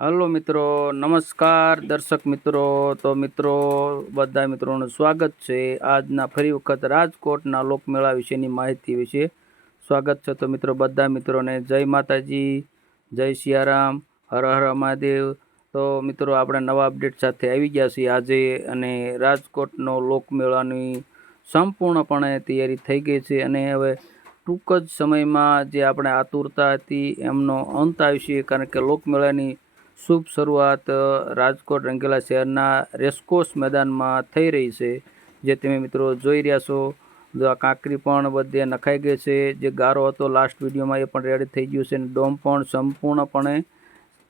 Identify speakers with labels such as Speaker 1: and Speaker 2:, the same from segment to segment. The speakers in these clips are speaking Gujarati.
Speaker 1: હલો મિત્રો, નમસ્કાર દર્શક મિત્રો. તો મિત્રો, બધા મિત્રોનું સ્વાગત છે. આજના ફરી વખત રાજકોટના લોકમેળા વિશેની માહિતી વિશે સ્વાગત છે. તો મિત્રો, બધા મિત્રોને જય માતાજી, જય સિયારામ, હર હર મહાદેવ. તો મિત્રો, આપણે નવા અપડેટ સાથે આવી ગયા છીએ આજે અને રાજકોટનો લોકમેળાની સંપૂર્ણપણે તૈયારી થઈ ગઈ છે અને હવે ટૂંક જ સમયમાં જે આપણે આતુરતા હતી, એમનો અંત આવશે કારણ કે લોકમેળાની શુભ શરૂઆત રાજકોટ રંગેલા શહેરના રેસકોર્સ મેદાનમાં થઈ રહી છે, જે તમે મિત્રો જોઈ રહ્યા છો. જો આ કાંકરી પણ બધે નખાઈ ગઈ છે, જે ગારો હતો લાસ્ટ વિડીયોમાં એ પણ રેડી થઈ ગયું છે અને ડોમ પણ સંપૂર્ણપણે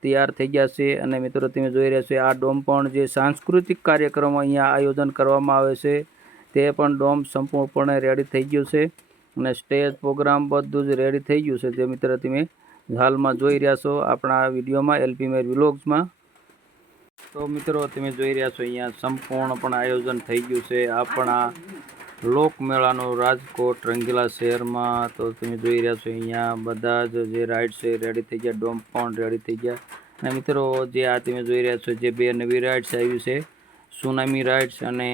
Speaker 1: તૈયાર થઈ ગયા છે. અને મિત્રો તમે જોઈ રહ્યા છો, આ ડોમ પણ જે સાંસ્કૃતિક કાર્યક્રમો અહીંયા આયોજન કરવામાં આવે છે, તે પણ ડોમ સંપૂર્ણપણે રેડી થઈ ગયું છે. અને સ્ટેજ પ્રોગ્રામ બધું જ રેડી થઈ ગયું છે, જે મિત્રો તમે હાલમાં જોઈ રહ્યા છો આપણા વિડીયોમાં એલપી મેર વિલોગ્સમાં. તો મિત્રો, તમે જોઈ રહ્યા છો અહીંયા સંપૂર્ણ પણ આયોજન થઈ ગયું છે આપણા લોકમેળાનું રાજકોટ રંગીલા શહેરમાં. તો તમે જોઈ રહ્યા છો અહીંયા બધા જ જે રાઇડ છે રેડી થઈ ગયા, ડોમ પણ રેડી થઈ ગયા. અને મિત્રો, જે આ તમે જોઈ રહ્યા છો જે બે નવી રાઇડ્સ આવી છે સુનામી રાઇડ્સ અને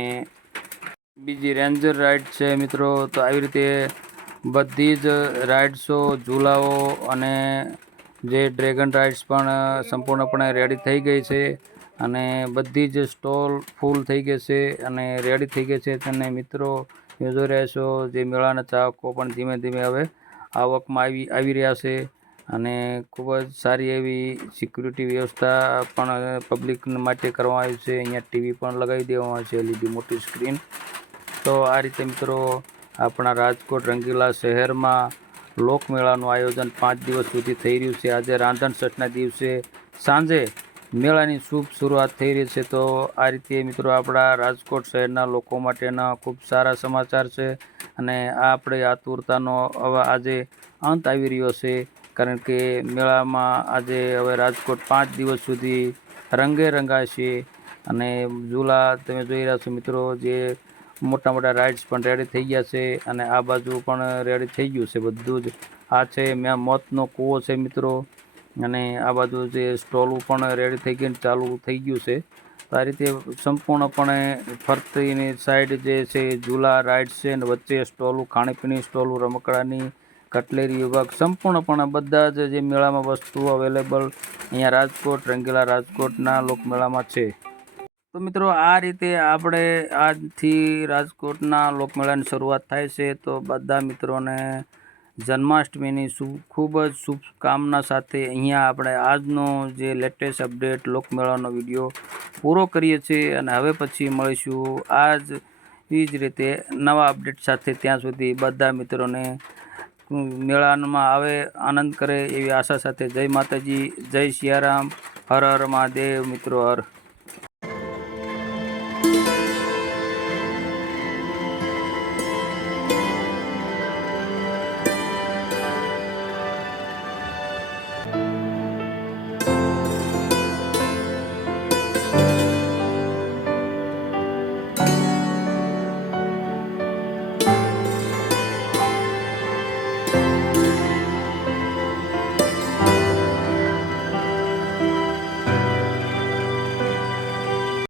Speaker 1: બીજી રેન્જર રાઇડ છે મિત્રો. તો આવી રીતે બધી જ રાઇડ્સો, ઝૂલાઓ અને જે ડ્રેગન રાઇડ્સ પણ સંપૂર્ણપણે રેડી થઈ ગઈ છે અને બધી જ સ્ટોલ ફૂલ થઈ ગઈ છે અને રેડી થઈ ગઈ છે. તેને મિત્રો યોજો છો, જે મેળાના ચાહકો પણ ધીમે ધીમે હવે આવકમાં આવી આવી રહ્યા છે અને ખૂબ જ સારી એવી સિક્યુરિટી વ્યવસ્થા પણ પબ્લિક માટે કરવામાં આવી છે. અહીંયા ટીવી પણ લગાવી દેવામાં છે, એલઈડી, મોટી સ્ક્રીન. તો આ રીતે મિત્રો આપણા રાજકોટ રંગીલા શહેરમાં લોકમેળાનું આયોજન પાંચ દિવસ સુધી થઈ રહ્યું છે. આજે રાંધણ દિવસે સાંજે મેળાની શુભ શરૂઆત થઈ રહી છે. તો આ રીતે મિત્રો આપણા રાજકોટ શહેરના લોકો માટેના ખૂબ સારા સમાચાર છે અને આ આપણે આતુરતાનો હવે આજે અંત આવી રહ્યો છે. કારણ કે મેળામાં આજે હવે રાજકોટ પાંચ દિવસ સુધી રંગે રંગાશે અને ઝૂલા તમે જોઈ રહ્યા છો મિત્રો જે મોટા મોટા રાઇડ્સ પણ રેડી થઈ ગયા છે અને આ બાજુ પણ રેડી થઈ ગયું છે બધું જ. આ છે મેં મોતનો કૂવો છે મિત્રો. અને આ બાજુ જે સ્ટોલું પણ રેડી થઈ ગઈ ચાલુ થઈ ગયું છે. આ રીતે સંપૂર્ણપણે ફરતીની સાઈડ જે છે, ઝૂલા રાઇડ્સ છે અને વચ્ચે સ્ટોલું ખાણીપીણી સ્ટોલું રમકડાની, કટલેરી વિભાગ સંપૂર્ણપણે બધા જ જે મેળામાં વસ્તુઓ અવેલેબલ અહીંયા રાજકોટ, રંગીલા રાજકોટના લોકમેળામાં છે. તો મિત્રો, આ રીતે આપણે આજથી રાજકોટના લોકમેળાની શરૂઆત થાય છે. તો બધા મિત્રોને જન્માષ્ટમીની શુભ, ખૂબ જ શુભકામના સાથે અહીંયા આપણે આજનો જે લેટેસ્ટ અપડેટ લોકમેળાનો વીડિયો પૂરો કરીએ છીએ અને હવે પછી મળીશું આજ એ જ રીતે નવા અપડેટ સાથે. ત્યાં સુધી બધા મિત્રોને મેળામાં આવે, આનંદ કરે એવી આશા સાથે. જય માતાજી, જય સિયારામ. હર હર મહાદેવ મિત્રો, હર.